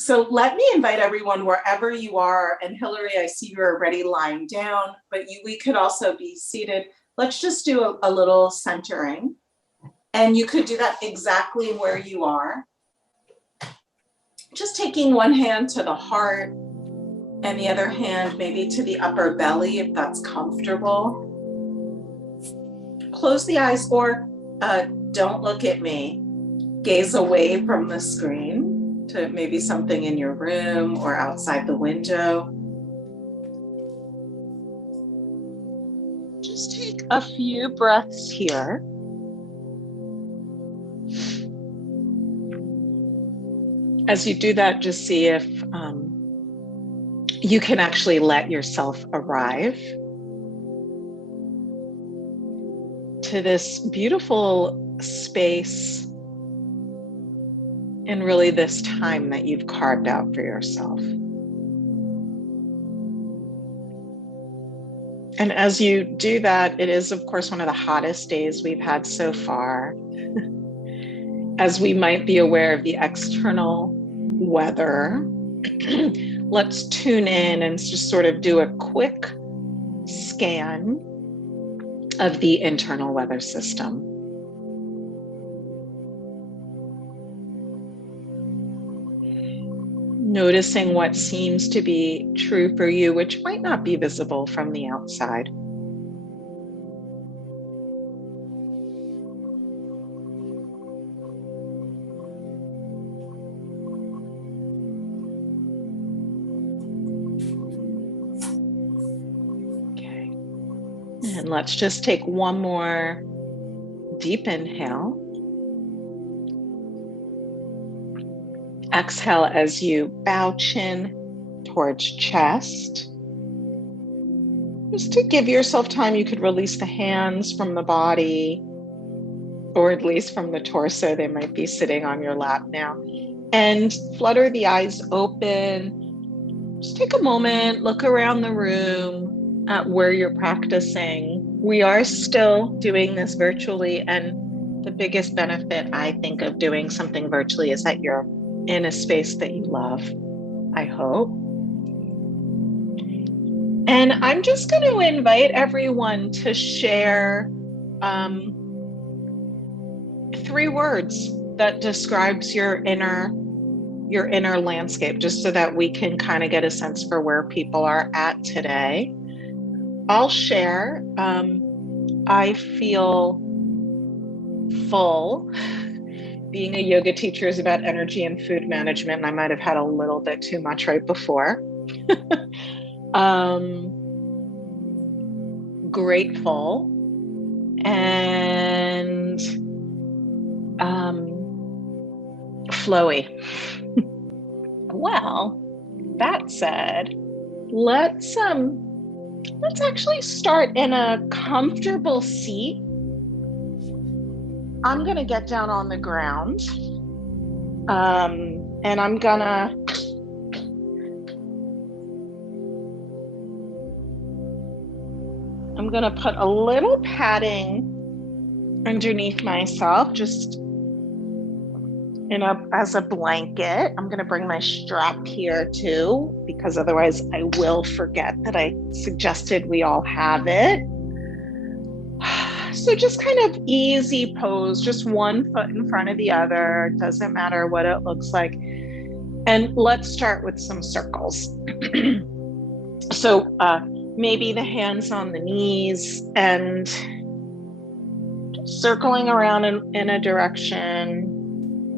So let me invite everyone wherever you are. And Hillary, I see you're already lying down, but we could also be seated. Let's just do a little centering. And you could do that exactly where you are. Just taking one hand to the heart and the other hand maybe to the upper belly if that's comfortable. Close the eyes or don't look at me. Gaze away from the screen to maybe something in your room or outside the window. Just take a few breaths here. As you do that, just see if you can actually let yourself arrive to this beautiful space and really this time that you've carved out for yourself. And as you do that, it is, of course, one of the hottest days we've had so far. As we might be aware of the external weather, let's tune in and just sort of do a quick scan of the internal weather system. Noticing what seems to be true for you, which might not be visible from the outside. Okay. And let's just take one more deep inhale. Exhale as you bow chin towards chest. Just to give yourself time, you could release the hands from the body, or at least from the torso. They might be sitting on your lap now. And flutter the eyes open. Just take a moment, look around the room at where you're practicing. We are still doing this virtually, and the biggest benefit, I think, of doing something virtually is that you're in a space that you love, I hope. And I'm just going to invite everyone to share 3 words that describes your inner landscape, just so that we can kind of get a sense for where people are at today. I'll share. I feel full. Being a yoga teacher is about energy and food management, and I might have had a little bit too much right before. Grateful and flowy. Well, that said, let's actually start in a comfortable seat. I'm gonna get down on the ground, and I'm gonna put a little padding underneath myself, just as a blanket. I'm gonna bring my strap here too, because otherwise I will forget that I suggested we all have it. So just kind of easy pose, just one foot in front of the other. Doesn't matter what it looks like. And let's start with some circles. So maybe the hands on the knees and just circling around in a direction.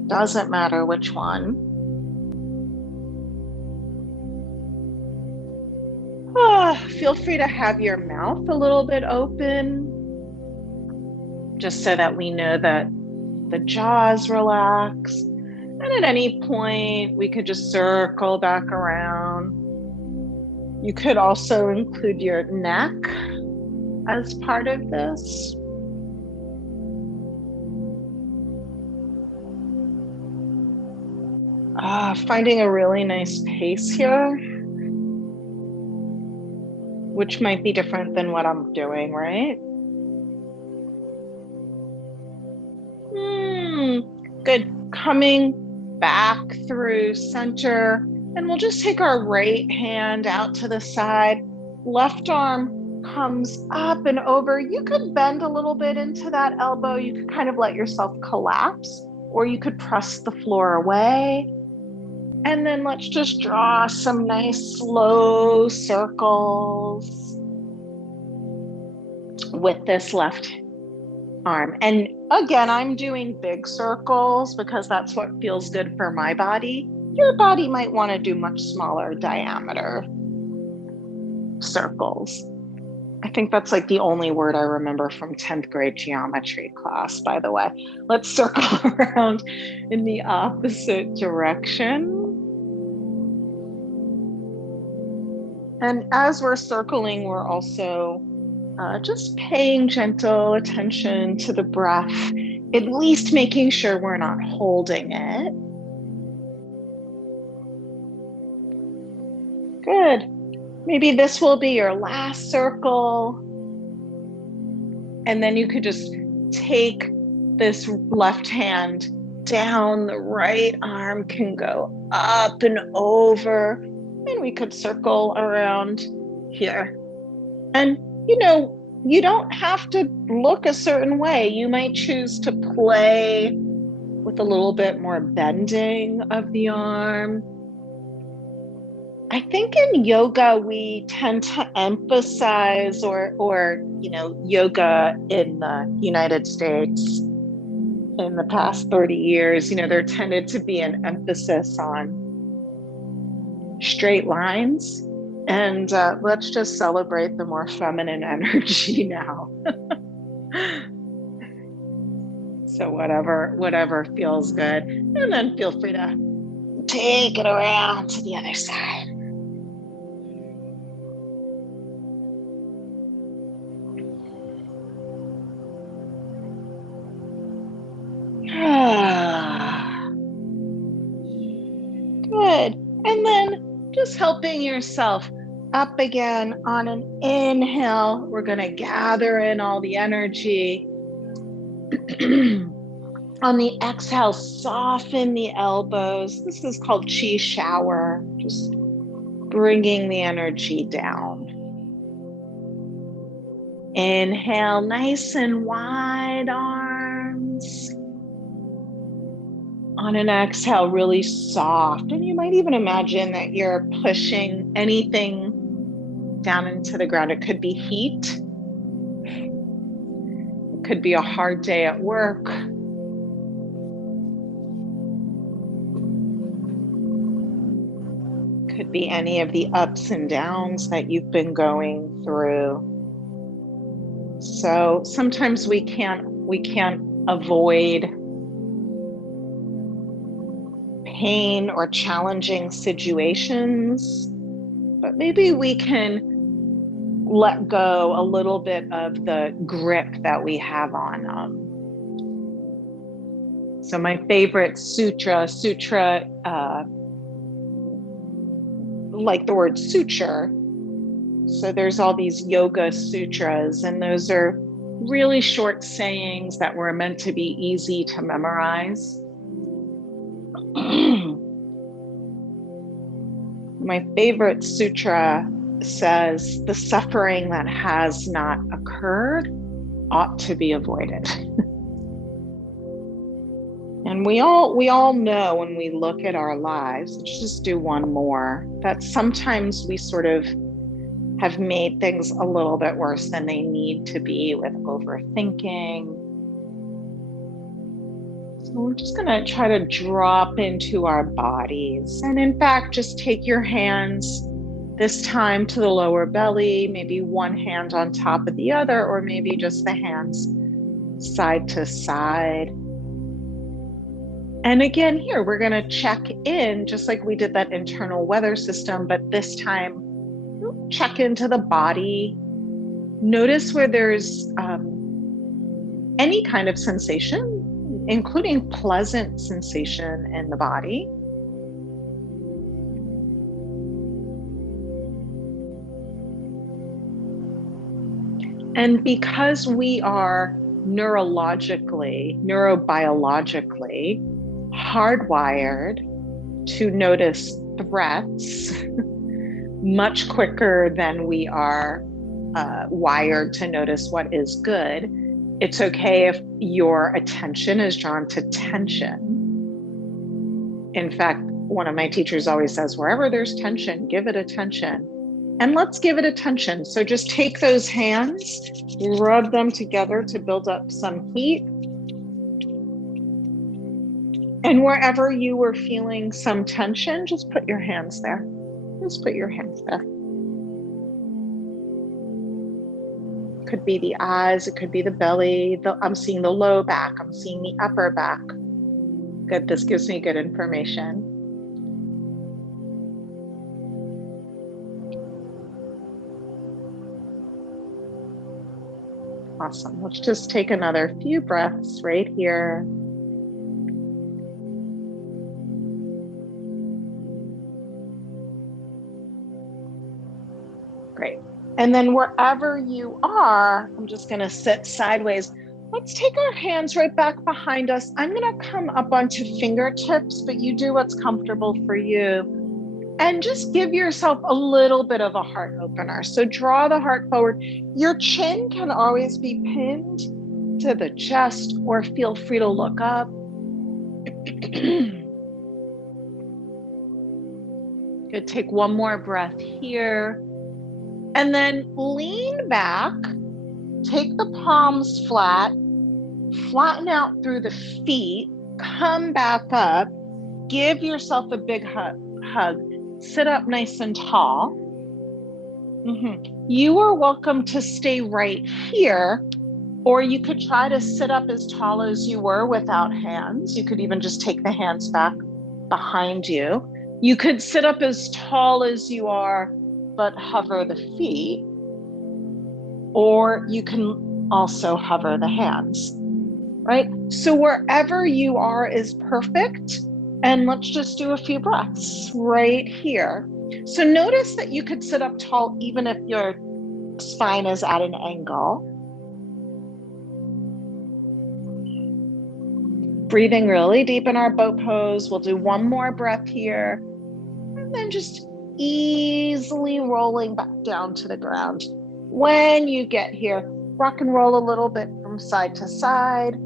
Doesn't matter which one. Feel free to have your mouth a little bit open, just so that we know that the jaws relax. And at any point, we could just circle back around. You could also include your neck as part of this. Finding a really nice pace here, which might be different than what I'm doing, right? Good. Coming back through center, and we'll just take our right hand out to the side. Left arm comes up and over. You could bend a little bit into that elbow. You could kind of let yourself collapse, or you could press the floor away. And then let's just draw some nice slow circles with this left arm. And again, I'm doing big circles because that's what feels good for my body. Your body might want to do much smaller diameter circles. I think that's like the only word I remember from 10th grade geometry class, by the way. Let's circle around in the opposite direction. And as we're circling, we're also just paying gentle attention to the breath, at least making sure we're not holding it. Good. Maybe this will be your last circle. And then you could just take this left hand down, the right arm can go up and over, and we could circle around here. And you don't have to look a certain way. You might choose to play with a little bit more bending of the arm. I think in yoga, we tend to emphasize, or yoga in the United States in the past 30 years, there tended to be an emphasis on straight lines. And let's just celebrate the more feminine energy now. So whatever feels good. And then feel free to take it around to the other side. Good. And then just helping yourself up again on an inhale. We're going to gather in all the energy. On the exhale, soften the elbows. This is called chi shower, just bringing the energy down. Inhale, nice and wide arms. On an exhale, really soft. And you might even imagine that you're pushing anything down into the ground. It could be heat. It could be a hard day at work. It could be any of the ups and downs that you've been going through. So sometimes we can't avoid pain or challenging situations, but maybe we can let go a little bit of the grip that we have on them. So my favorite sutra, like the word suture. So there's all these yoga sutras, and those are really short sayings that were meant to be easy to memorize. My favorite sutra says, the suffering that has not occurred ought to be avoided. And we all know when we look at our lives, let's just do one more, that sometimes we sort of have made things a little bit worse than they need to be with overthinking. So we're just going to try to drop into our bodies. And in fact, just take your hands this time to the lower belly, maybe one hand on top of the other, or maybe just the hands side to side. And again, here, we're going to check in just like we did that internal weather system, but this time, check into the body. Notice where there's any kind of sensation, including pleasant sensation in the body. And because we are neurobiologically hardwired to notice threats much quicker than we are wired to notice what is good. It's okay if your attention is drawn to tension. In fact, one of my teachers always says, wherever there's tension, give it attention. And let's give it attention. So just take those hands, rub them together to build up some heat. And wherever you were feeling some tension, just put your hands there. Just put your hands there. Could be the eyes, it could be the belly. I'm seeing the low back, I'm seeing the upper back. Good, this gives me good information. Awesome, let's just take another few breaths right here. Great. And then wherever you are, I'm just going to sit sideways. Let's take our hands right back behind us. I'm going to come up onto fingertips, but you do what's comfortable for you. And just give yourself a little bit of a heart opener. So draw the heart forward. Your chin can always be pinned to the chest, or feel free to look up. Good. Take one more breath here. And then lean back, take the palms flat, flatten out through the feet, come back up, give yourself a big hug, sit up nice and tall. You are welcome to stay right here, or you could try to sit up as tall as you were without hands. You could even just take the hands back behind you. You could sit up as tall as you are, but hover the feet, or you can also hover the hands, right? So wherever you are is perfect. And let's just do a few breaths right here. So notice that you could sit up tall even if your spine is at an angle. Breathing really deep in our boat pose. We'll do one more breath here, and then just easily rolling back down to the ground. When you get here, rock and roll a little bit from side to side.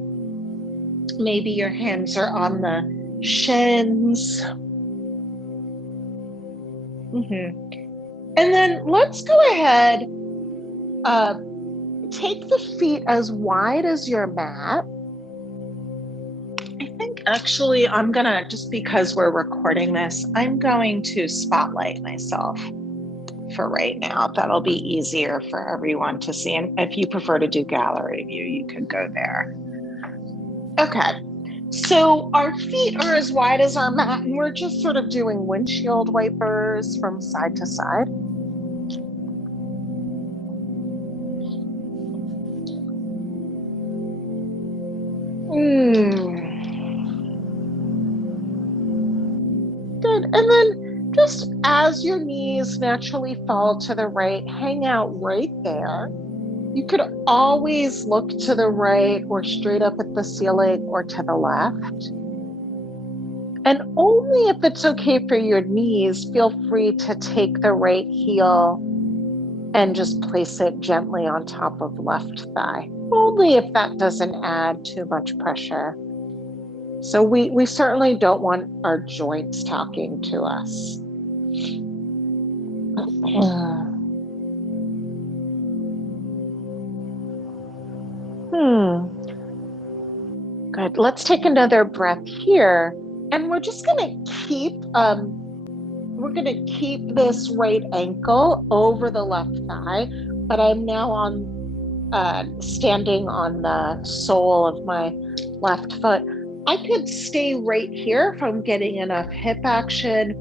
Maybe your hands are on the shins. And then let's go ahead, take the feet as wide as your mat. I think actually I'm gonna, just because we're recording this, I'm going to spotlight myself for right now. That'll be easier for everyone to see. And if you prefer to do gallery view, you could go there. Okay, so our feet are as wide as our mat, and we're just sort of doing windshield wipers from side to side. Good. And then just as your knees naturally fall to the right, hang out right there. You could always look to the right or straight up at the ceiling or to the left. And only if it's okay for your knees, feel free to take the right heel and just place it gently on top of left thigh. Only if that doesn't add too much pressure. So we certainly don't want our joints talking to us. Good. Let's take another breath here. And we're just going to keep this right ankle over the left thigh, but I'm now standing on the sole of my left foot. I could stay right here if I'm getting enough hip action,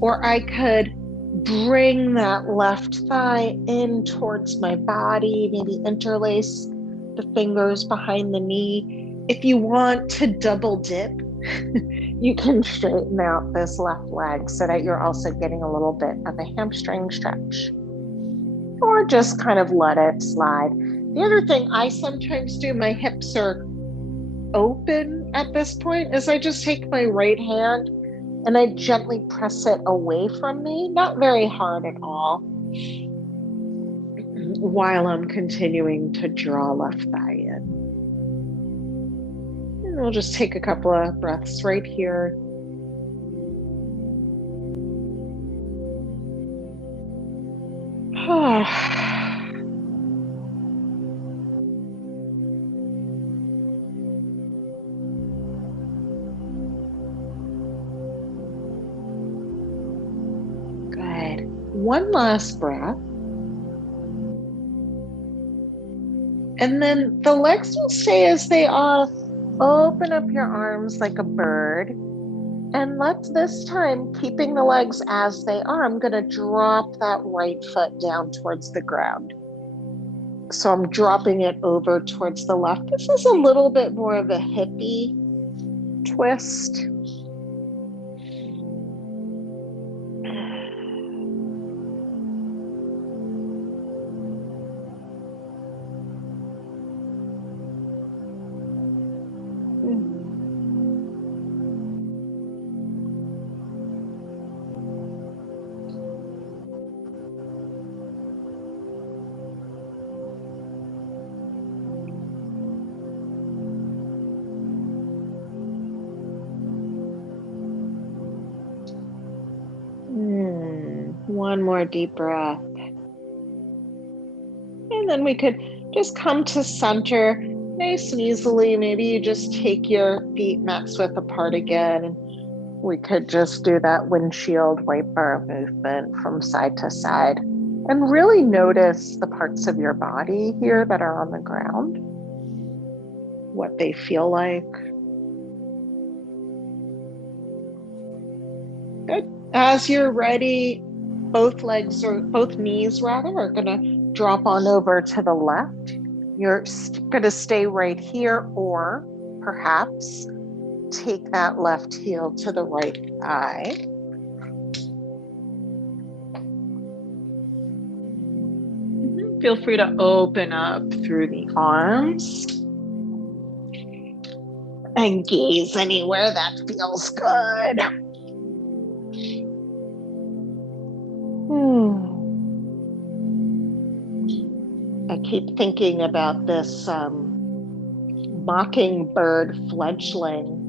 or I could bring that left thigh in towards my body, maybe interlace the fingers behind the knee. If you want to double dip, you can straighten out this left leg so that you're also getting a little bit of a hamstring stretch, or just kind of let it slide. The other thing I sometimes do, my hips are open at this point is I just take my right hand and I gently press it away from me, not very hard at all, while I'm continuing to draw left thigh in. And we'll just take a couple of breaths right here. Good. One last breath. And then the legs will stay as they are. Open up your arms like a bird. And let's this time, keeping the legs as they are, I'm going to drop that right foot down towards the ground. So I'm dropping it over towards the left. This is a little bit more of a hippie twist. One more deep breath. And then we could just come to center nice and easily. Maybe you just take your feet max width apart again. And we could just do that windshield wiper movement from side to side. And really notice the parts of your body here that are on the ground, what they feel like. Good. As you're ready, both knees are going to drop on over to the left. You're going to stay right here, or perhaps take that left heel to the right thigh. Feel free to open up through the arms and gaze anywhere that feels good. I keep thinking about this mockingbird fledgling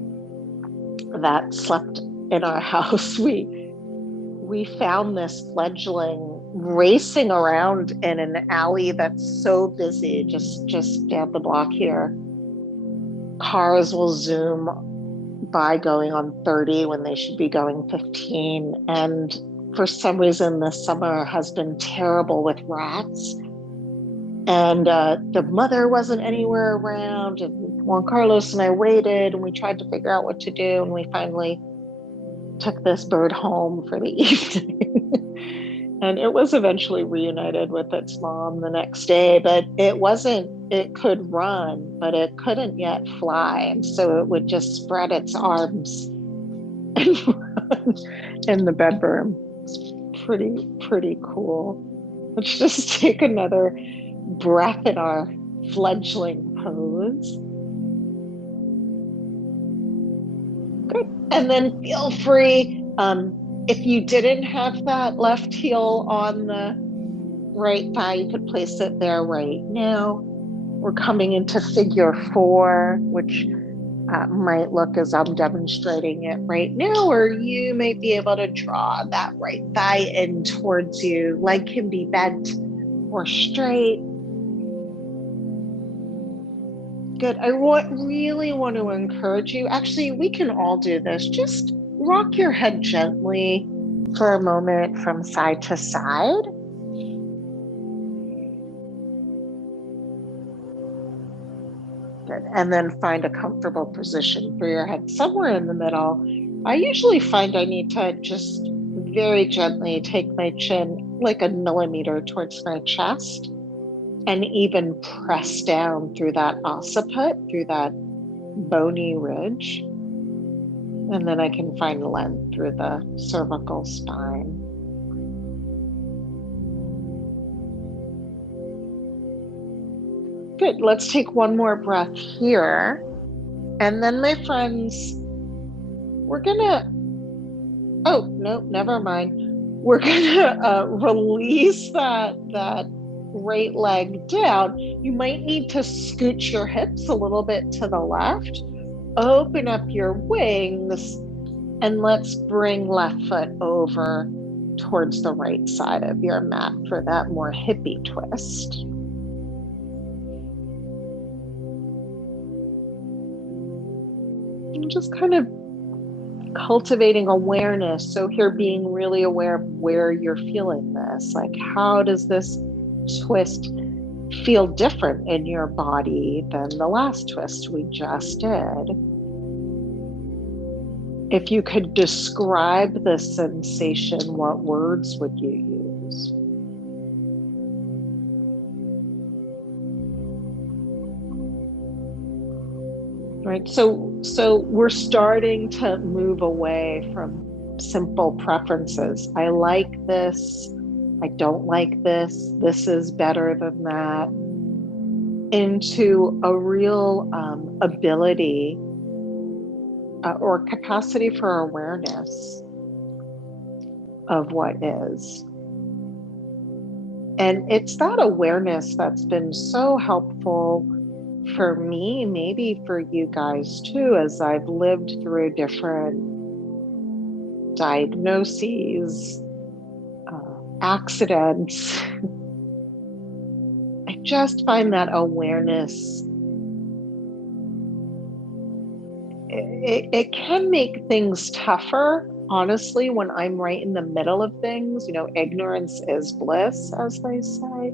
that slept in our house. We found this fledgling racing around in an alley that's so busy, just down the block here. Cars will zoom by going on 30 when they should be going 15. And for some reason, this summer has been terrible with rats. And the mother wasn't anywhere around. And Juan Carlos and I waited, and we tried to figure out what to do. And we finally took this bird home for the evening. And it was eventually reunited with its mom the next day, but it could run, but it couldn't yet fly. And so it would just spread its arms and run in the bedroom. It's pretty cool. Let's just take another breath in our fledgling pose. Good. And then feel free, if you didn't have that left heel on the right thigh, you could place it there right now. We're coming into figure 4, which might look as I'm demonstrating it right now, or you might be able to draw that right thigh in towards you. Leg can be bent or straight. Good. I really want to encourage you. Actually, we can all do this. Just rock your head gently for a moment from side to side. Good. And then find a comfortable position for your head somewhere in the middle. I usually find I need to just very gently take my chin like a millimeter towards my chest and even press down through that occiput, through that bony ridge. And then I can find length through the cervical spine. Good. Let's take one more breath here. And then, my friends, we're gonna, oh, no, never mind. We're gonna release that right leg down. You might need to scooch your hips a little bit to the left, open up your wings, and let's bring left foot over towards the right side of your mat for that more hippie twist. And just kind of cultivating awareness. So here, being really aware of where you're feeling this. Like, how does this twist feel different in your body than the last twist we just did? If you could describe the sensation, what words would you use? Right. So we're starting to move away from simple preferences. I like this. I don't like this. This is better than that. Into a real ability or capacity for awareness of what is. And it's that awareness that's been so helpful for me, maybe for you guys too, as I've lived through different diagnoses, accidents. I just find that awareness, it can make things tougher, honestly, when I'm right in the middle of things. You know, ignorance is bliss, as they say.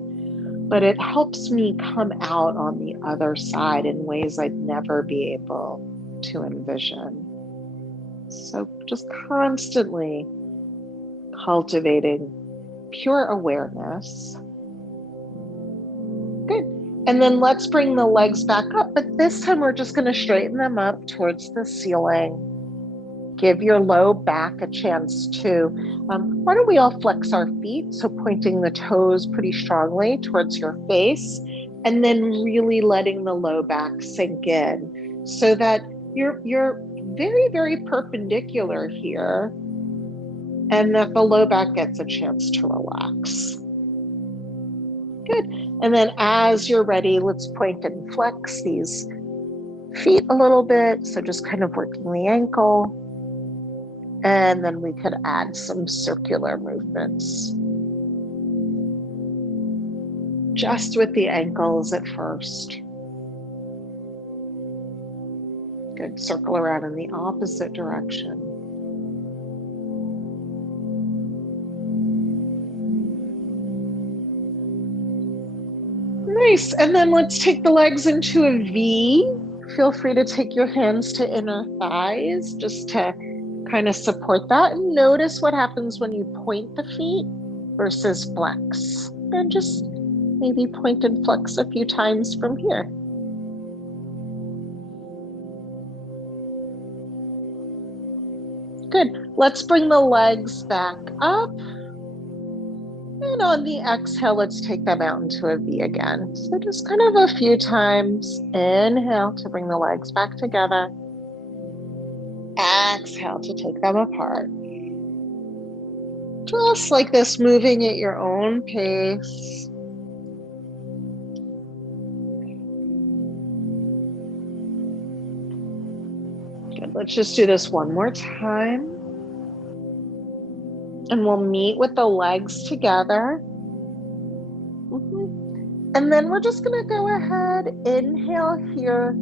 But it helps me come out on the other side in ways I'd never be able to envision. So just constantly cultivating pure awareness. Good. And then let's bring the legs back up, but this time we're just going to straighten them up towards the ceiling. Give your low back a chance to, why don't we all flex our feet? So pointing the toes pretty strongly towards your face, and then really letting the low back sink in so that you're very, very perpendicular here, and that the low back gets a chance to relax. Good. And then as you're ready, let's point and flex these feet a little bit. So just kind of working the ankle. And then we could add some circular movements. Just with the ankles at first. Good. Circle around in the opposite direction. Nice. And then let's take the legs into a V. Feel free to take your hands to inner thighs just to kind of support that, and notice what happens when you point the feet versus flex. And just maybe point and flex a few times from here. Good. Let's bring the legs back up. And on the exhale, let's take them out into a V again. So just kind of a few times. Inhale to bring the legs back together. Exhale to take them apart. Just like this, moving at your own pace. Good. Let's just do this one more time. And we'll meet with the legs together. And then we're just going to go ahead, inhale here,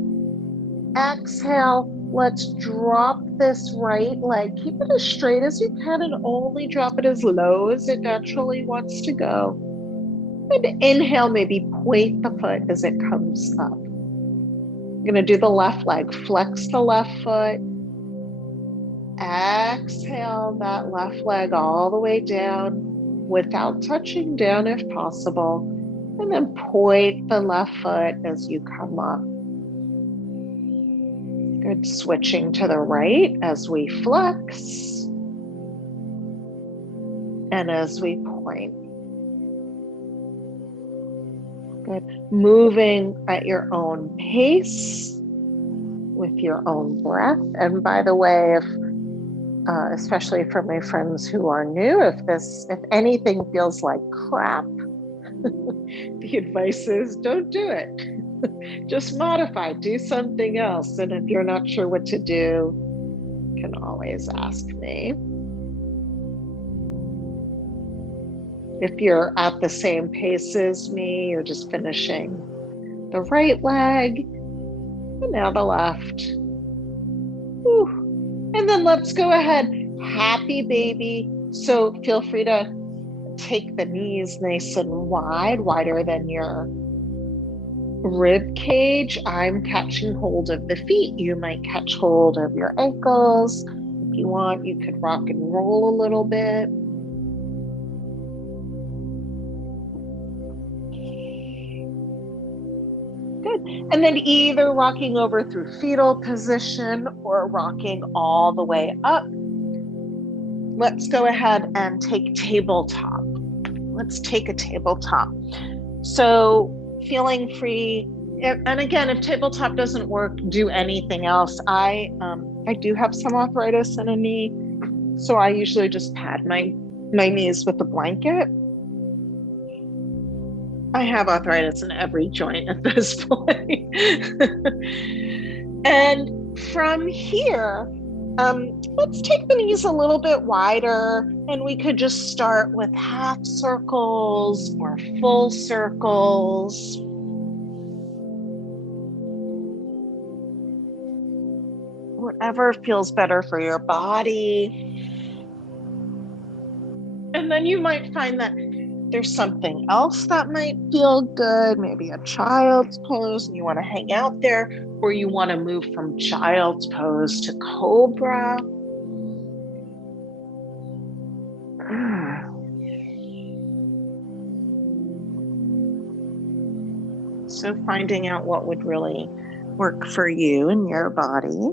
exhale. Let's drop this right leg. Keep it as straight as you can and only drop it as low as it naturally wants to go. And inhale, maybe point the foot as it comes up. I'm going to do the left leg. Flex the left foot. Exhale that left leg all the way down without touching down if possible. And then point the left foot as you come up. Good. Switching to the right as we flex and as we point. Good. Moving at your own pace. with your own breath. And by the way, if especially for my friends who are new, if anything feels like crap, the advice is don't do it. Just modify, do something else. And if you're not sure what to do, you can always ask me. If you're at the same pace as me, you're just finishing the right leg, and now the left. Whew. And then let's go ahead. Happy baby. So feel free to take the knees nice and wide, wider than your rib cage. I'm catching hold of the feet. You might catch hold of your ankles. If you want, you could rock and roll a little bit. Good. And then either rocking over through fetal position or rocking all the way up. Let's go ahead and take tabletop. Let's take a tabletop. So feeling free. And again, if tabletop doesn't work, do anything else. I do have some arthritis in a knee, so I usually just pad my knees with a blanket. I have arthritis in every joint at this point. And from here, let's take the knees a little bit wider, and we could just start with half circles or full circles. Whatever feels better for your body. And then you might find that there's something else that might feel good, maybe a child's pose, and you want to hang out there, or you want to move from child's pose to cobra. So finding out what would really work for you and your body.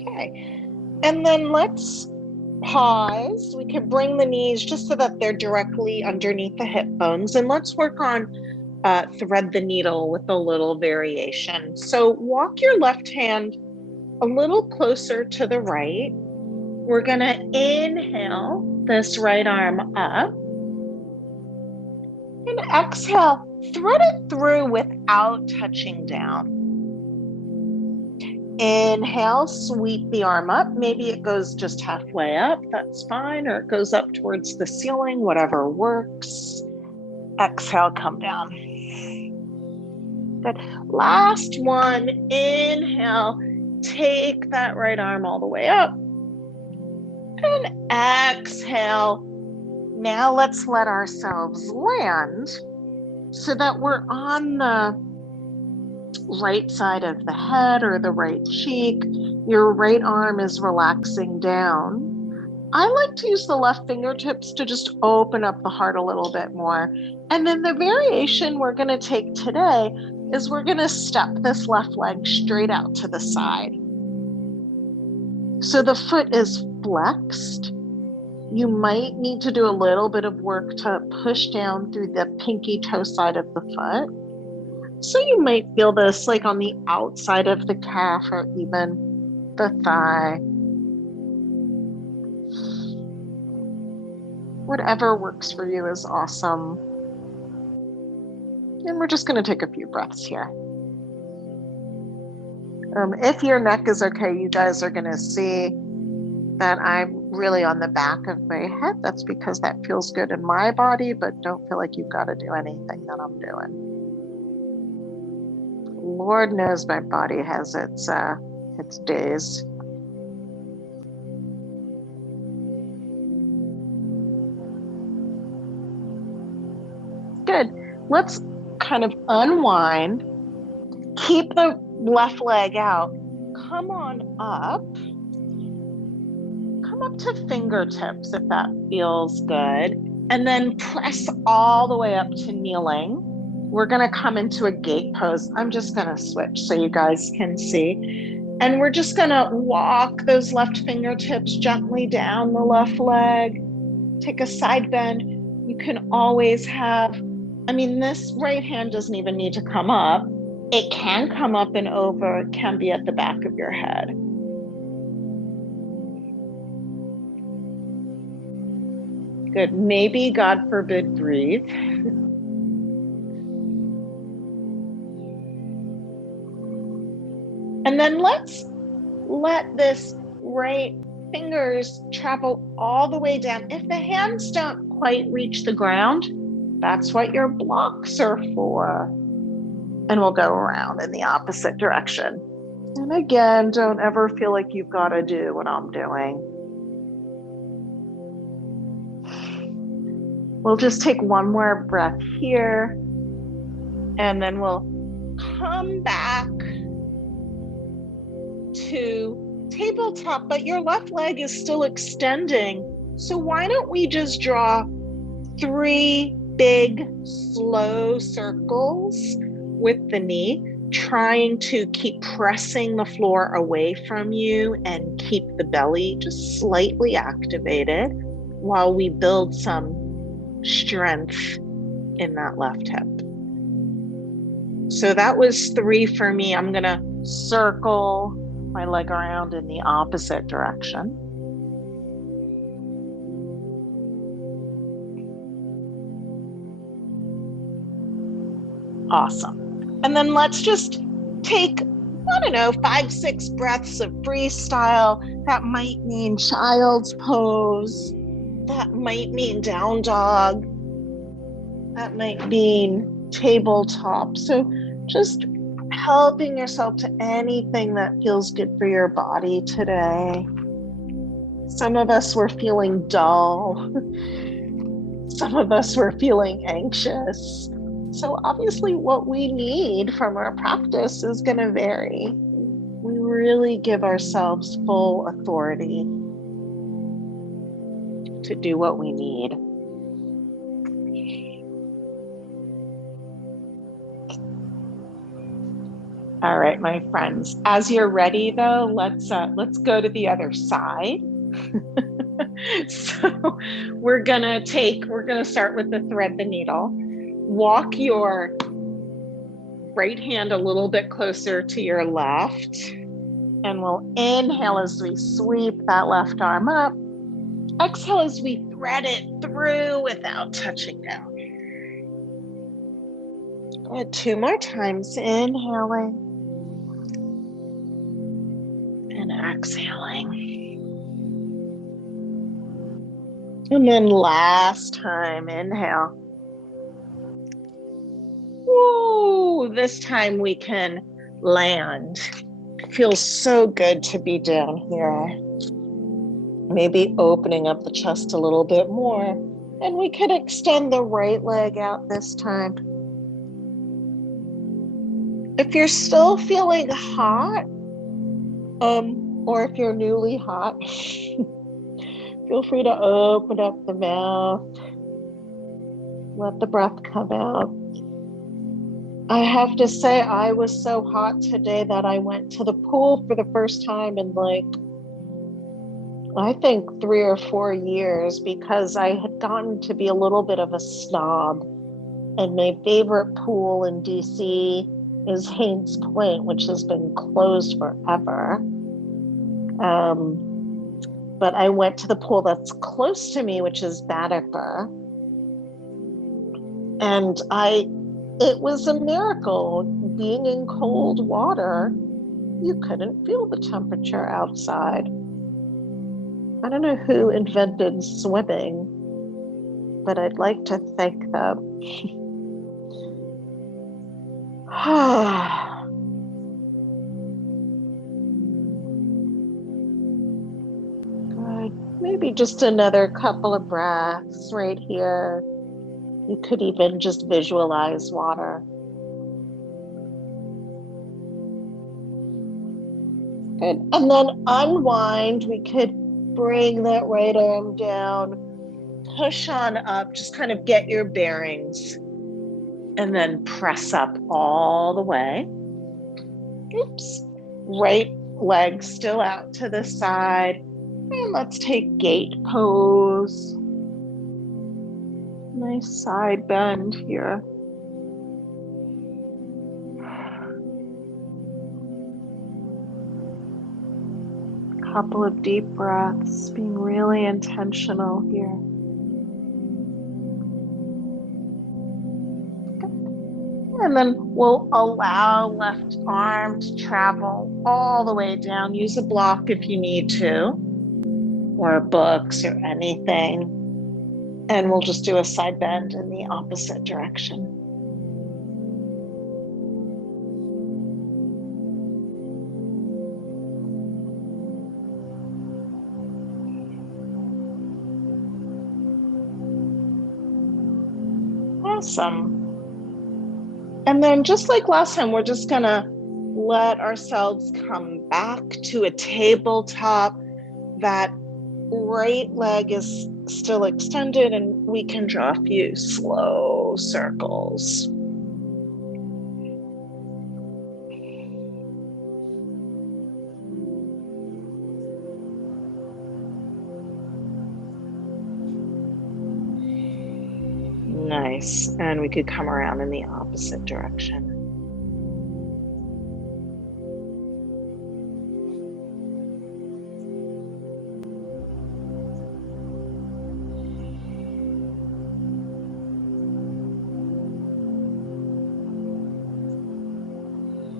Okay, and then let's pause. We can bring the knees just so that they're directly underneath the hip bones, and let's work on thread the needle with a little variation. So walk your left hand a little closer to the right. We're gonna inhale this right arm up, and exhale, thread it through without touching down. Inhale, sweep the arm up. Maybe it goes just halfway up, that's fine, or it goes up towards the ceiling, whatever works. Exhale, come down. Good. Last one, inhale, take that right arm all the way up. And exhale. Now let's let ourselves land so that we're on the right side of the head or the right cheek. Your right arm is relaxing down. I like to use the left fingertips to just open up the heart a little bit more. And then the variation we're going to take today is we're going to step this left leg straight out to the side. So the foot is flexed. You might need to do a little bit of work to push down through the pinky toe side of the foot. So you might feel this like on the outside of the calf or even the thigh. Whatever works for you is awesome. And we're just going to take a few breaths here. If your neck is okay, you guys are going to see that I'm really on the back of my head. That's because that feels good in my body, but don't feel like you've got to do anything that I'm doing. Lord knows my body has its days. Good. Let's kind of unwind. Keep the left leg out. Come on up. Come up to fingertips if that feels good. And then press all the way up to kneeling. We're going to come into a gate pose. I'm just going to switch so you guys can see. And we're just going to walk those left fingertips gently down the left leg. Take a side bend. You can always have I mean, this right hand doesn't even need to come up. It can come up and over, it can be at the back of your head. Good. Maybe, God forbid, breathe. And then let's let this right fingers travel all the way down. If the hands don't quite reach the ground, that's what your blocks are for. And we'll go around in the opposite direction. And again, don't ever feel like you've got to do what I'm doing. We'll just take one more breath here, and then we'll come back to tabletop, but your left leg is still extending. So why don't we just draw 3 big, slow circles with the knee, trying to keep pressing the floor away from you and keep the belly just slightly activated while we build some strength in that left hip. So that was 3 for me. I'm going to circle my leg around in the opposite direction. Awesome. And then let's just take, 5, 6 breaths of freestyle. That might mean child's pose. That might mean down dog. That might mean tabletop. So just helping yourself to anything that feels good for your body today. Some of us were feeling dull. Some of us were feeling anxious. So obviously what we need from our practice is going to vary. We really give ourselves full authority to do what we need. All right, my friends, as you're ready though, let's go to the other side. So we're gonna start with the thread the needle. Walk your right hand a little bit closer to your left, and we'll inhale as we sweep that left arm up. Exhale as we thread it through without touching down. Good. 2 more times, inhaling and exhaling. And then last time, inhale. Woo! This time we can land. It feels so good to be down here. Maybe opening up the chest a little bit more. And we could extend the right leg out this time. If you're still feeling hot, or if you're newly hot, feel free to open up the mouth. Let the breath come out. I have to say, I was so hot today that I went to the pool for the first time in I think 3 or 4 years, because I had gotten to be a little bit of a snob. And my favorite pool in DC is Haynes Point, which has been closed forever. But I went to the pool that's close to me, which is Banneker. And it was a miracle. Being in cold water, you couldn't feel the temperature outside. I don't know who invented swimming, but I'd like to thank them. Good. Maybe just another couple of breaths right here. You could even just visualize water. Good. And then unwind. We could bring that right arm down, push on up, just kind of get your bearings, and then press up all the way. Oops. Right leg still out to the side. And let's take gate pose. Nice side bend here. Couple of deep breaths, being really intentional here. And then we'll allow left arm to travel all the way down. Use a block if you need to, or books or anything. And we'll just do a side bend in the opposite direction. Awesome. And then just like last time, we're just gonna let ourselves come back to a tabletop. That right leg is still extended and we can draw a few slow circles. Nice. And we could come around in the opposite direction.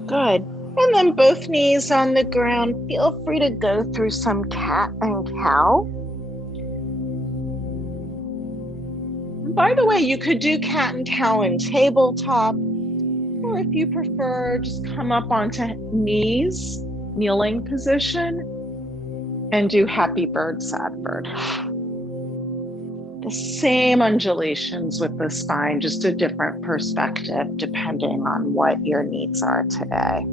Good. And then both knees on the ground. Feel free to go through some cat and cow. By the way, you could do cat and cow in tabletop, or if you prefer, just come up onto knees, kneeling position, and do happy bird, sad bird. The same undulations with the spine, just a different perspective depending on what your needs are today.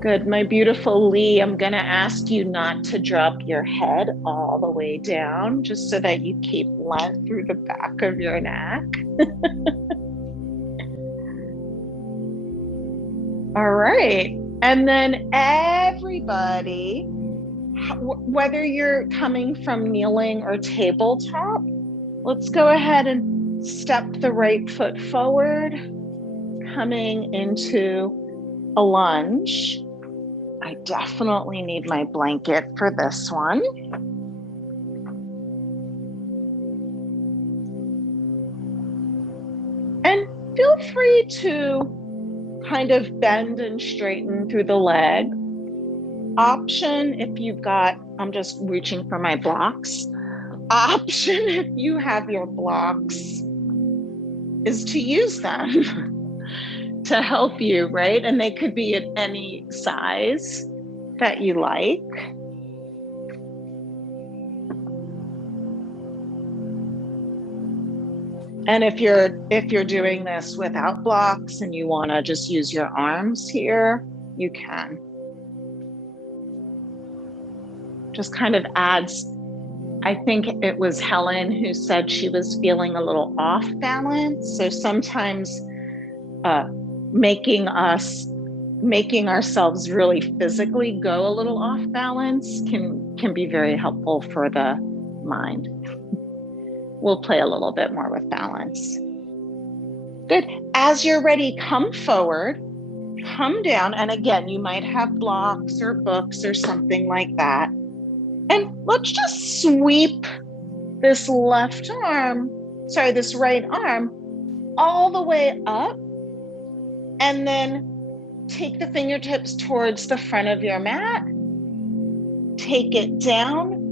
Good, my beautiful Lee, I'm gonna ask you not to drop your head all the way down, just so that you keep length through the back of your neck. All right, and then everybody, whether you're coming from kneeling or tabletop, let's go ahead and step the right foot forward, coming into a lunge. I definitely need my blanket for this one. And feel free to kind of bend and straighten through the leg. Option if you've got, I'm just reaching for my blocks. Option if you have your blocks is to use them to help you, right? And they could be at any size that you like. And if you're doing this without blocks and you want to just use your arms here, you can. Just kind of adds, I think it was Helen who said she was feeling a little off balance. So sometimes making ourselves really physically go a little off balance can be very helpful for the mind. We'll play a little bit more with balance. Good. As you're ready, come forward, come down. And again, you might have blocks or books or something like that. And let's just sweep this right arm all the way up. And then take the fingertips towards the front of your mat. Take it down.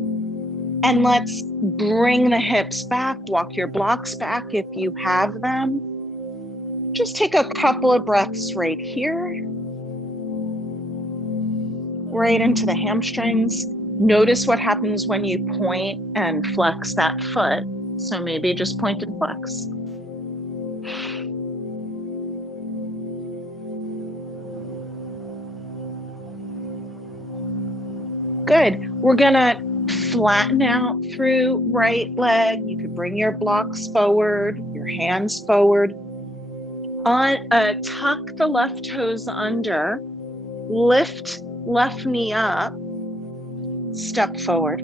And let's bring the hips back. Walk your blocks back if you have them. Just take a couple of breaths right here. Right into the hamstrings. Notice what happens when you point and flex that foot. So maybe just point and flex. Good. We're gonna flatten out through right leg. You could bring your blocks forward, your hands forward. Tuck the left toes under, lift left knee up, step forward.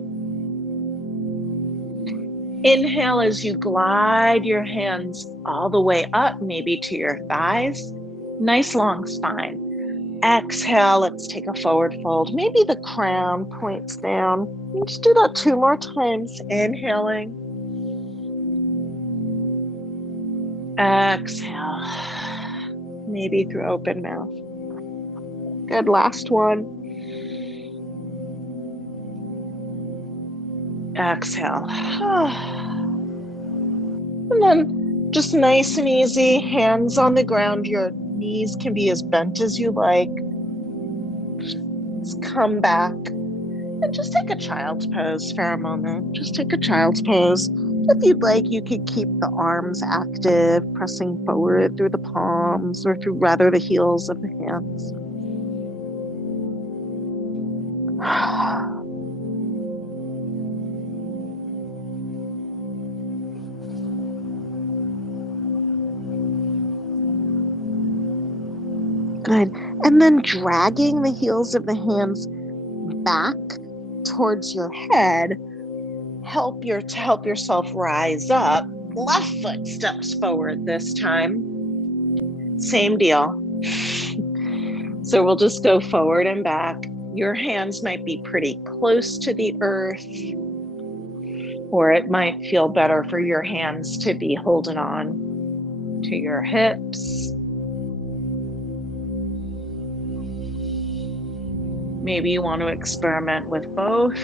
Inhale as you glide your hands all the way up, maybe to your thighs. Nice long spine. Exhale, let's take a forward fold. Maybe the crown points down. Let's do that 2 more times. Inhaling. Exhale. Maybe through open mouth. Good, last one. Exhale. And then just nice and easy, hands on the ground. Your knees can be as bent as you like. Just come back and just take a child's pose for a moment. Just take a child's pose. If you'd like, you could keep the arms active, pressing forward through the palms or through rather the heels of the hands. Good. And then dragging the heels of the hands back towards your head, help yourself rise up. Left foot steps forward this time. Same deal. So we'll just go forward and back. Your hands might be pretty close to the earth, or it might feel better for your hands to be holding on to your hips. Maybe you want to experiment with both.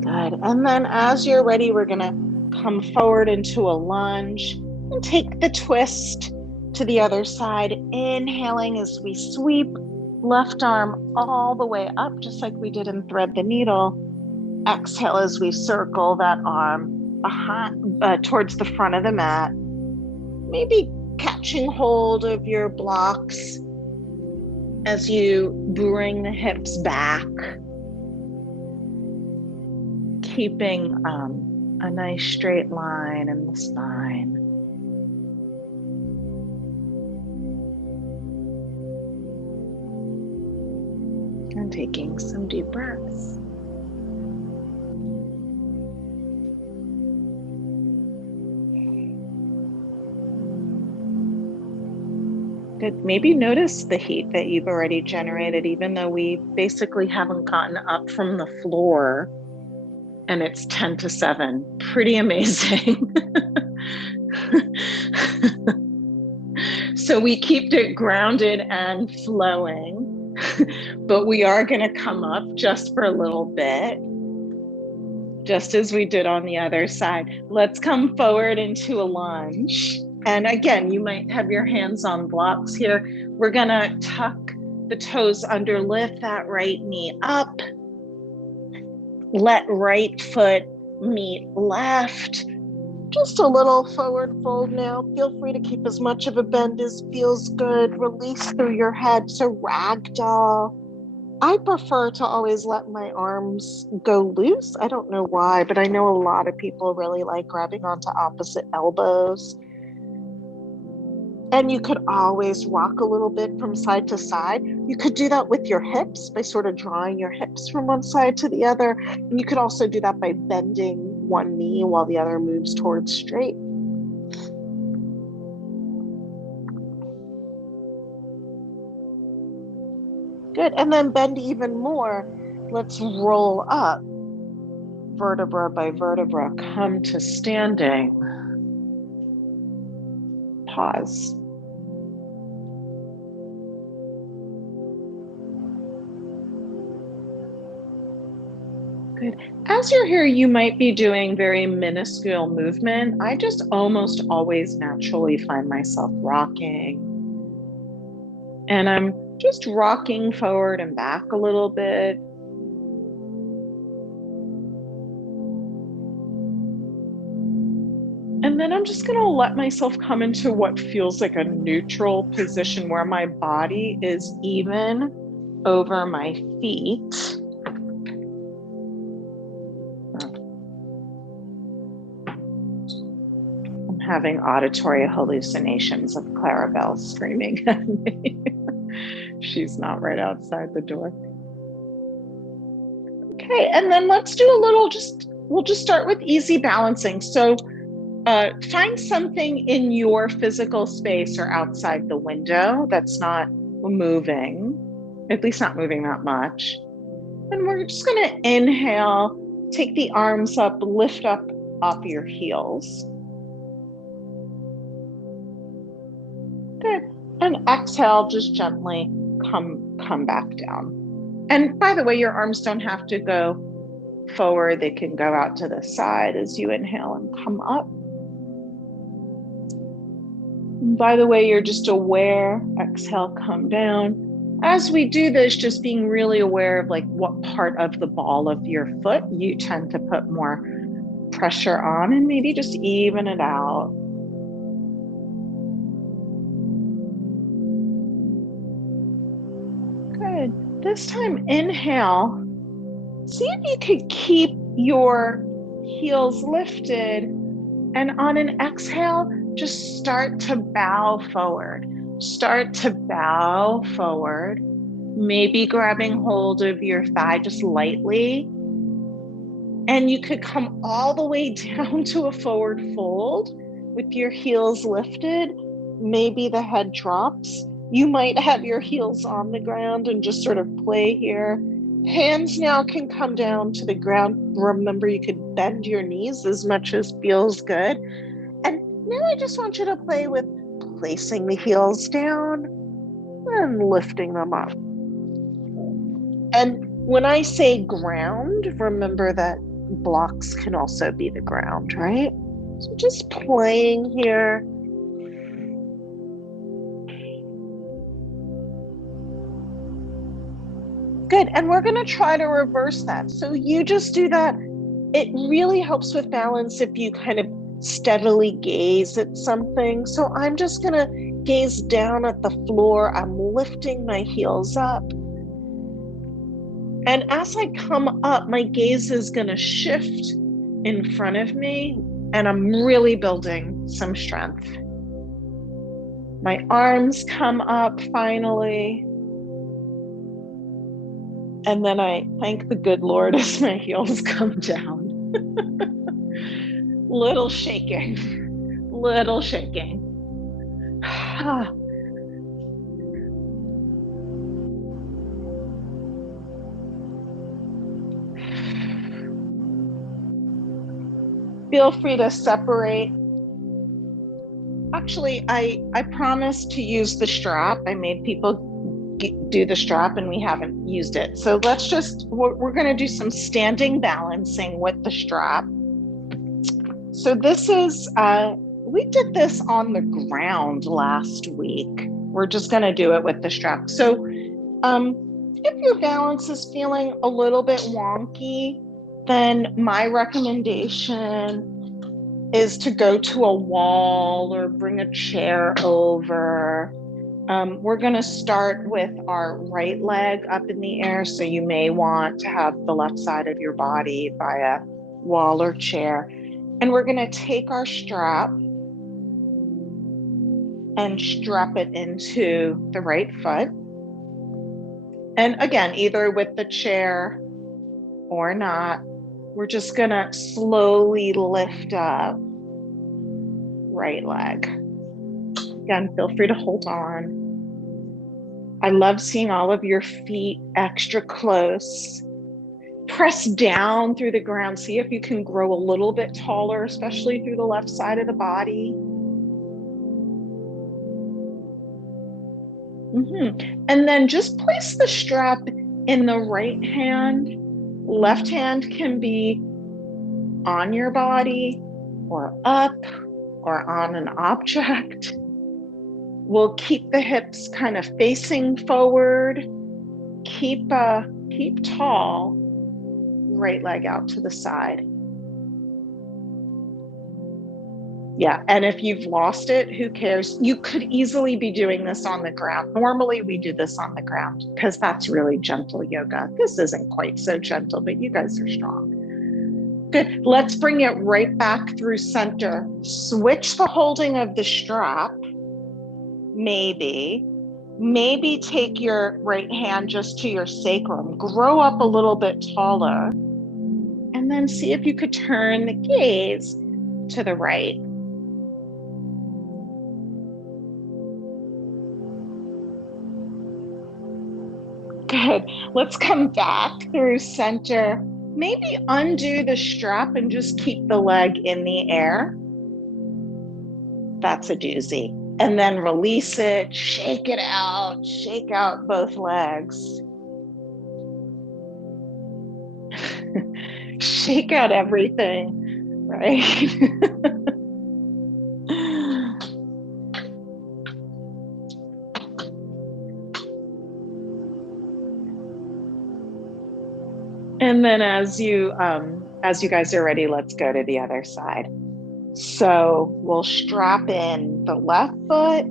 Good. And then as you're ready, we're going to come forward into a lunge and take the twist to the other side. Inhaling as we sweep left arm all the way up, just like we did in Thread the Needle. Exhale as we circle that arm behind, towards the front of the mat. Maybe catching hold of your blocks as you bring the hips back. Keeping a nice straight line in the spine. And taking some deep breaths. Good. Maybe notice the heat that you've already generated, even though we basically haven't gotten up from the floor. And it's 10 to 7. Pretty amazing. So we keep it grounded and flowing, but we are going to come up just for a little bit, just as we did on the other side. Let's come forward into a lunge. And again, you might have your hands on blocks here. We're going to tuck the toes under, lift that right knee up. Let right foot meet left. Just a little forward fold now. Feel free to keep as much of a bend as feels good. Release through your head. So ragdoll. I prefer to always let my arms go loose. I don't know why, but I know a lot of people really like grabbing onto opposite elbows. And you could always rock a little bit from side to side. You could do that with your hips by sort of drawing your hips from one side to the other. And you could also do that by bending one knee while the other moves towards straight. Good. And then bend even more. Let's roll up vertebra by vertebra. Come to standing. Pause. Good. As you're here, you might be doing very minuscule movement. I just almost always naturally find myself rocking. And I'm just rocking forward and back a little bit. And then I'm I'm just going to let myself come into what feels like a neutral position where my body is even over my feet. I'm having auditory hallucinations of Clarabelle screaming at me. She's not right outside the door. Okay, and then let's do a little, we'll just start with easy balancing. So find something in your physical space or outside the window that's not moving, at least not moving that much. And we're just going to inhale, take the arms up, lift up off your heels. Good. And exhale, just gently come back down. And by the way, your arms don't have to go forward. They can go out to the side as you inhale and come up. And by the way, you're just aware, exhale, come down. As we do this, just being really aware of like what part of the ball of your foot you tend to put more pressure on, and maybe just even it out. Good. This time, inhale. See if you could keep your heels lifted, and on an exhale, just start to bow forward. Start to bow forward, maybe grabbing hold of your thigh just lightly. And you could come all the way down to a forward fold with your heels lifted. Maybe the head drops. You might have your heels on the ground and just sort of play here. Hands now can come down to the ground. Remember, you could bend your knees as much as feels good. And now I just want you to play with placing the heels down and lifting them up. And when I say ground, remember that blocks can also be the ground, right? So just playing here. Good. And we're going to try to reverse that. So you just do that. It really helps with balance if you kind of steadily gaze at something. So I'm just going to gaze down at the floor. I'm lifting my heels up. And as I come up, my gaze is going to shift in front of me, and I'm really building some strength. My arms come up finally. And then I thank the good Lord as my heels come down. Little shaking. Feel free to separate. Actually, I promised to use the strap. I made people do the strap and we haven't used it. So we're going to do some standing balancing with the strap. So this is, we did this on the ground last week. We're just going to do it with the strap. So if your balance is feeling a little bit wonky, then my recommendation is to go to a wall or bring a chair over. We're going to start with our right leg up in the air. So you may want to have the left side of your body by a wall or chair. And we're going to take our strap and strap it into the right foot. And again, either with the chair or not, we're just going to slowly lift up right leg. Again, feel free to hold on. I love seeing all of your feet extra close. Press down through the ground. See if you can grow a little bit taller, especially through the left side of the body. And then just place the strap in the right hand. Left hand can be on your body or up or on an object. We'll keep the hips kind of facing forward. Keep tall. Right leg out to the side. Yeah, and if you've lost it, who cares? You could easily be doing this on the ground. Normally we do this on the ground because that's really gentle yoga. This isn't quite so gentle, but you guys are strong. Good. Let's bring it right back through center. Switch the holding of the strap. Maybe take your right hand just to your sacrum. Grow up a little bit taller. And then see if you could turn the gaze to the right. Good. Let's come back through center. Maybe undo the strap and just keep the leg in the air. That's a doozy. And then release it, shake it out, shake out both legs. Shake out everything, right? And then as you guys are ready, let's go to the other side. So we'll strap in the left foot.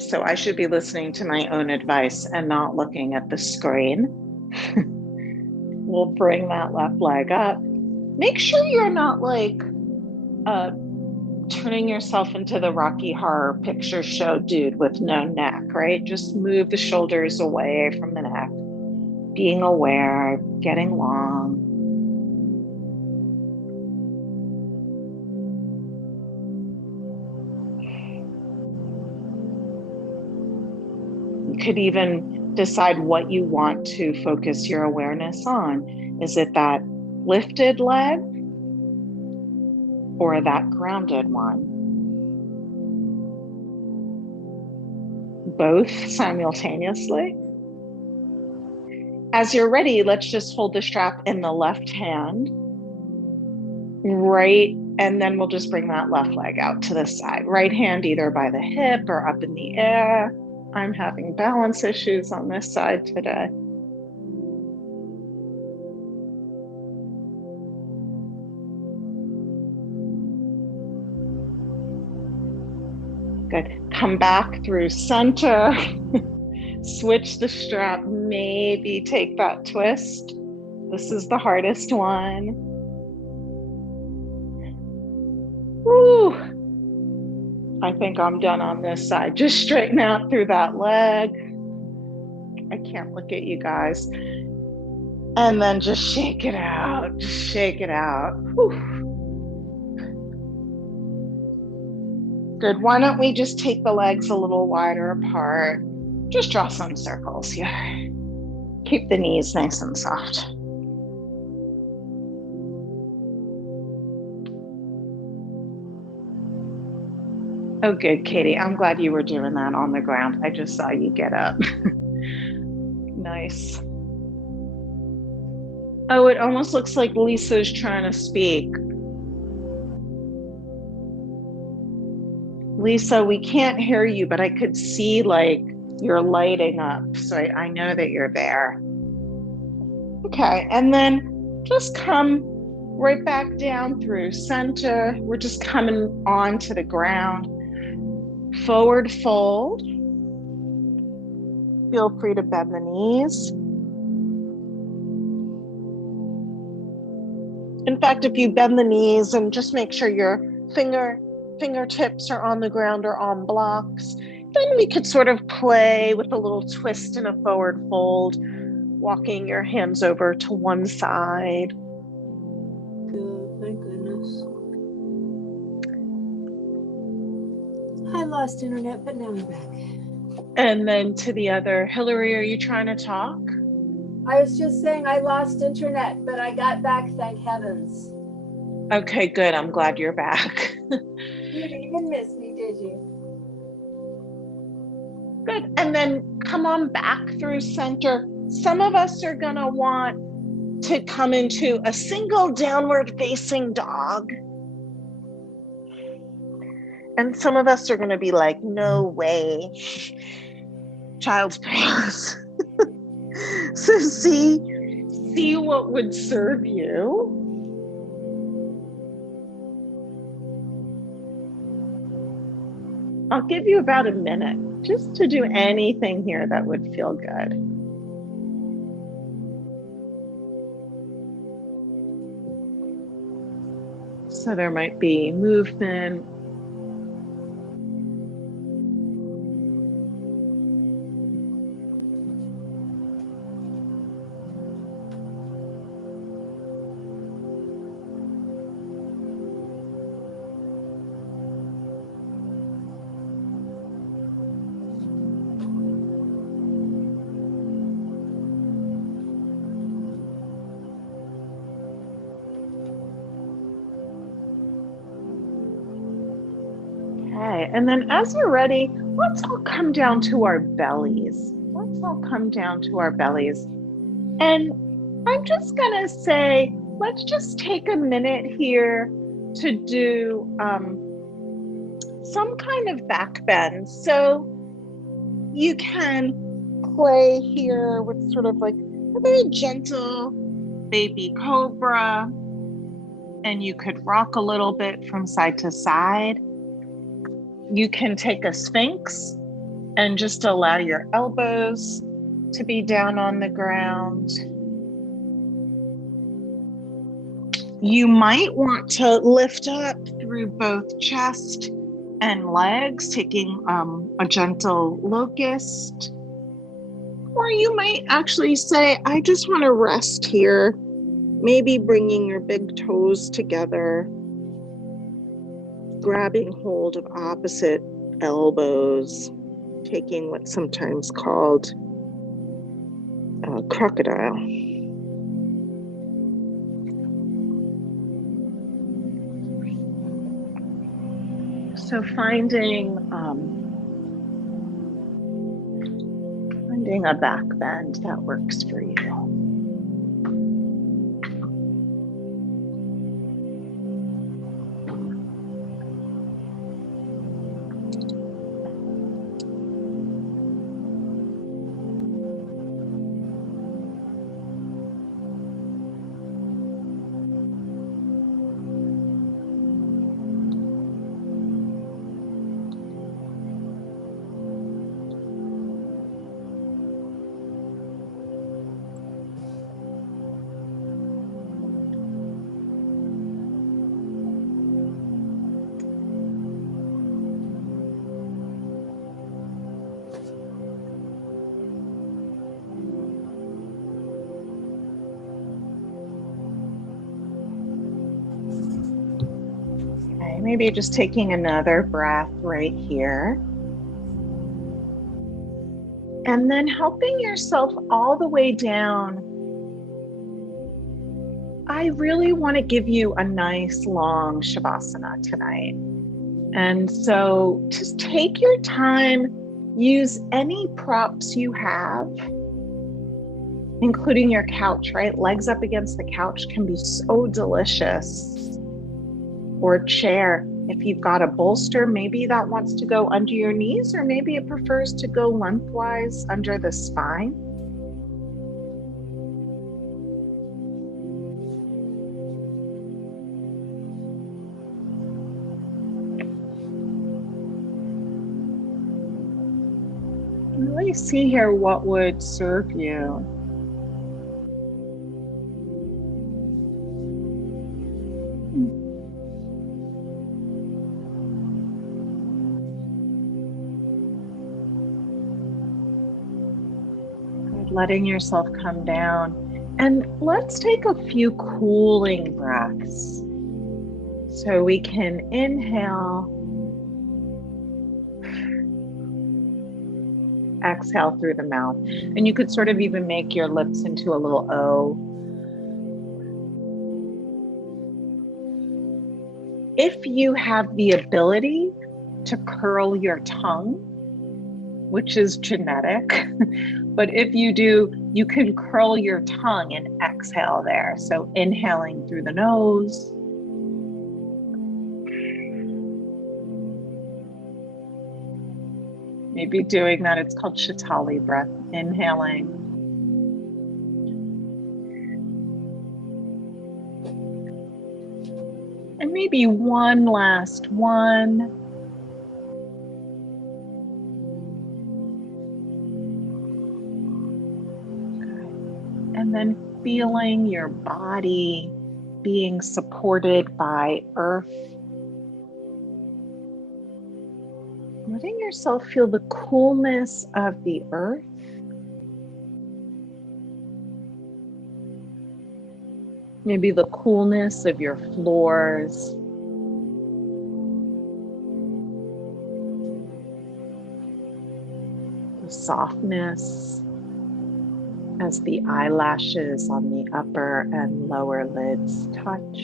So I should be listening to my own advice and not looking at the screen. We'll bring that left leg up. Make sure you're not like turning yourself into the Rocky Horror Picture Show dude with no neck, right? Just move the shoulders away from the neck. Being aware, getting long. You could even decide what you want to focus your awareness on. Is it that lifted leg or that grounded one? Both simultaneously. As you're ready, let's just hold the strap in the left hand, right, and then we'll just bring that left leg out to the side. Right hand either by the hip or up in the air. I'm having balance issues on this side today. Good. Come back through center. Switch the strap, maybe take that twist. This is the hardest one. Woo. I think I'm done on this side. Just straighten out through that leg. I can't look at you guys. And then just shake it out. Just shake it out. Whew. Good. Why don't we just take the legs a little wider apart? Just draw some circles here. Keep the knees nice and soft. Oh, good, Katie. I'm glad you were doing that on the ground. I just saw you get up. Nice. Oh, it almost looks like Lisa's trying to speak. Lisa, we can't hear you, but I could see like you're lighting up. So I know that you're there. Okay, and then just come right back down through center. We're just coming onto the ground. Forward fold. Feel free to bend the knees. In fact, if you bend the knees and just make sure your fingertips are on the ground or on blocks, then we could sort of play with a little twist and a forward fold, walking your hands over to one side. Good, thank goodness. I lost internet, but now I'm back. And then to the other. Hillary, are you trying to talk? I was just saying I lost internet, but I got back, thank heavens. Okay, good. I'm glad you're back. You didn't even miss me, did you? Good. And then come on back through center. Some of us are going to want to come into a single downward facing dog. And some of us are going to be like, no way. Child's pose. So see see what would serve you. I'll give you about a minute just to do anything here that would feel good. So there might be movement. Okay, and then as you're ready, let's all come down to our bellies. Let's all come down to our bellies. And I'm just gonna say, let's just take a minute here to do some kind of back bend. So you can play here with sort of like a very gentle baby cobra, and you could rock a little bit from side to side. You can take a sphinx and just allow your elbows to be down on the ground. You might want to lift up through both chest and legs, taking a gentle locust. Or you might actually say, I just want to rest here. Maybe bringing your big toes together, grabbing hold of opposite elbows, taking what's sometimes called crocodile. So finding a back bend that works for you. Okay, maybe just taking another breath right here. And then helping yourself all the way down. I really want to give you a nice long Shavasana tonight. And so just take your time, use any props you have, including your couch, right? Legs up against the couch can be so delicious. Or chair. If you've got a bolster, maybe that wants to go under your knees, or maybe it prefers to go lengthwise under the spine. Really see here what would serve you. Letting yourself come down. And let's take a few cooling breaths. So we can inhale, exhale through the mouth. And you could sort of even make your lips into a little O. If you have the ability to curl your tongue, which is genetic, but if you do, you can curl your tongue and exhale there. So inhaling through the nose. Maybe doing that, it's called Shatali breath, inhaling. maybe one last one. Good. And then feeling your body being supported by earth. Letting yourself feel the coolness of the earth. Maybe the coolness of your floors. The softness as the eyelashes on the upper and lower lids touch.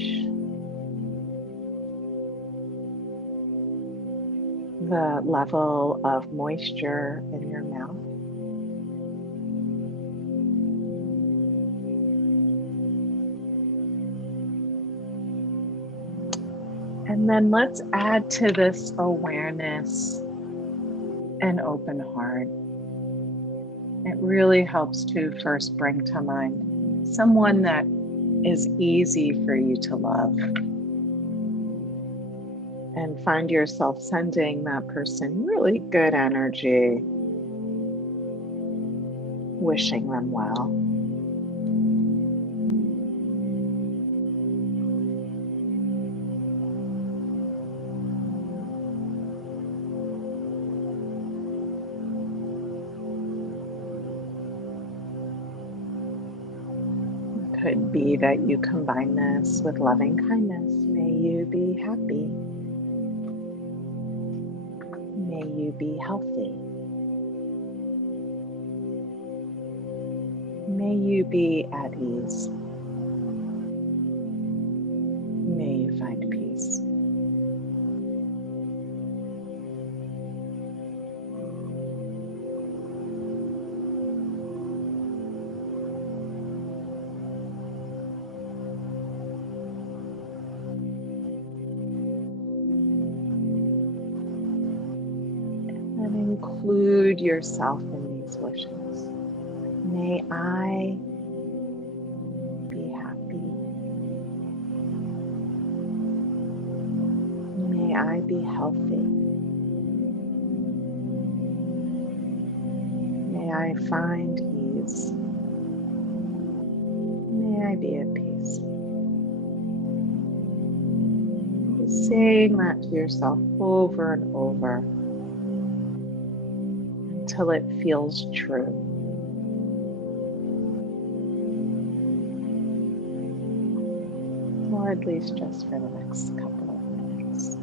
The level of moisture in your mouth. And then let's add to this awareness an open heart. It really helps to first bring to mind someone that is easy for you to love. And find yourself sending that person really good energy, wishing them well. It could be that you combine this with loving kindness. May you be happy. May you be healthy. May you be at ease. May you find peace. And include yourself in these wishes. May I be happy. May I be healthy. May I find ease. May I be at peace. Just saying that to yourself over and over until it feels true. Or at least just for the next couple of minutes.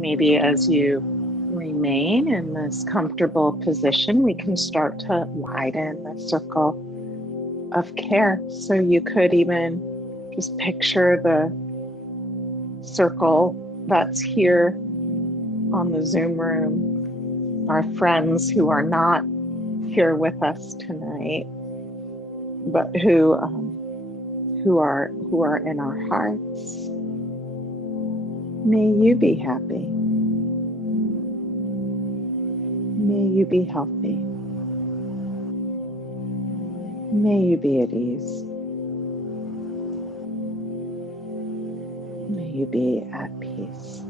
Maybe as you remain in this comfortable position, we can start to widen the circle of care. So you could even just picture the circle that's here on the Zoom room, our friends who are not here with us tonight, but who are in our hearts. May you be happy. May you be healthy. May you be at ease. May you be at peace.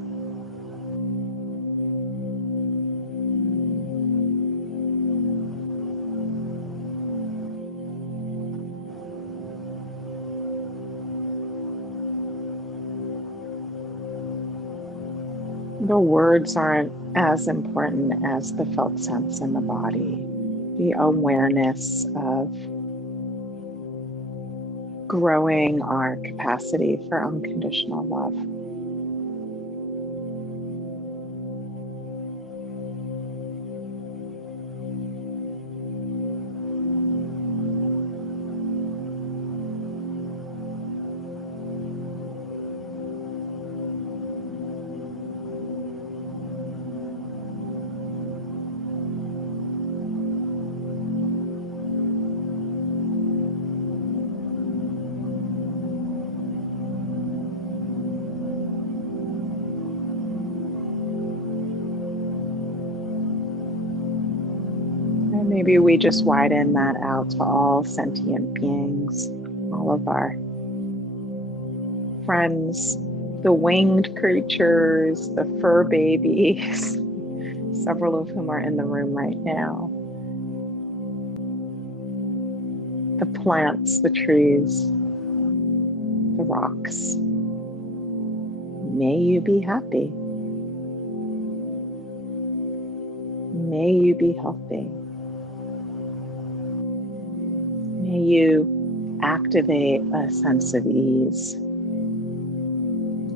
The words aren't as important as the felt sense in the body, the awareness of growing our capacity for unconditional love. And maybe we just widen that out to all sentient beings, all of our friends, the winged creatures, the fur babies, several of whom are in the room right now, the plants, the trees, the rocks. May you be happy. May you be healthy. May you activate a sense of ease.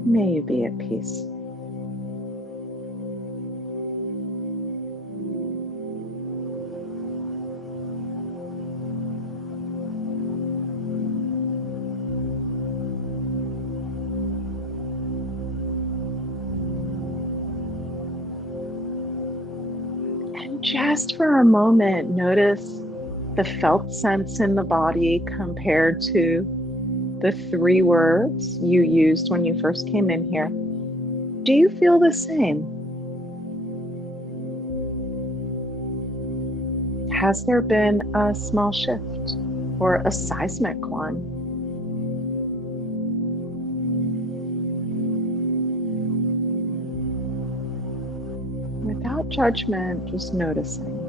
May you be at peace. And just for a moment, notice the felt sense in the body compared to the 3 words you used when you first came in here. Do you feel the same? Has there been a small shift or a seismic one? Without judgment, just noticing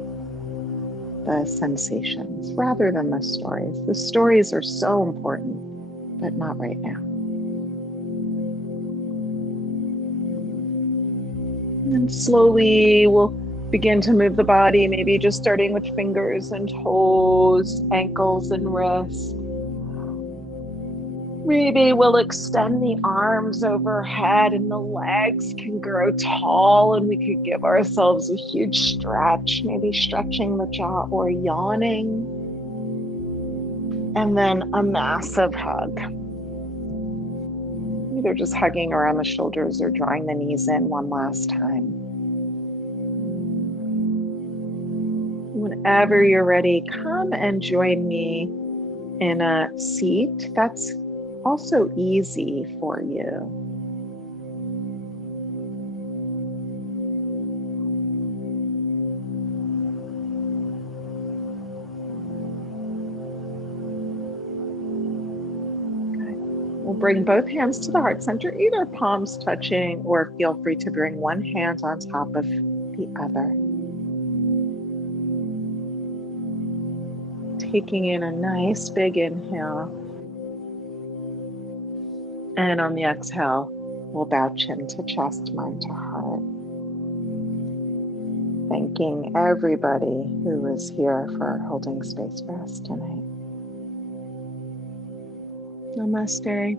the sensations rather than the stories. The stories are so important, but not right now. And then slowly we'll begin to move the body, maybe just starting with fingers and toes, ankles and wrists. Maybe we'll extend the arms overhead and the legs can grow tall, and we could give ourselves a huge stretch, maybe stretching the jaw or yawning. And then a massive hug. Either just hugging around the shoulders or drawing the knees in one last time. Whenever you're ready, come and join me in a seat that's also easy for you. Good. We'll bring both hands to the heart center, either palms touching, or feel free to bring one hand on top of the other. Taking in a nice big inhale. And on the exhale, we'll bow chin to chest, mind to heart. Thanking everybody who is here for holding space for us tonight. Namaste.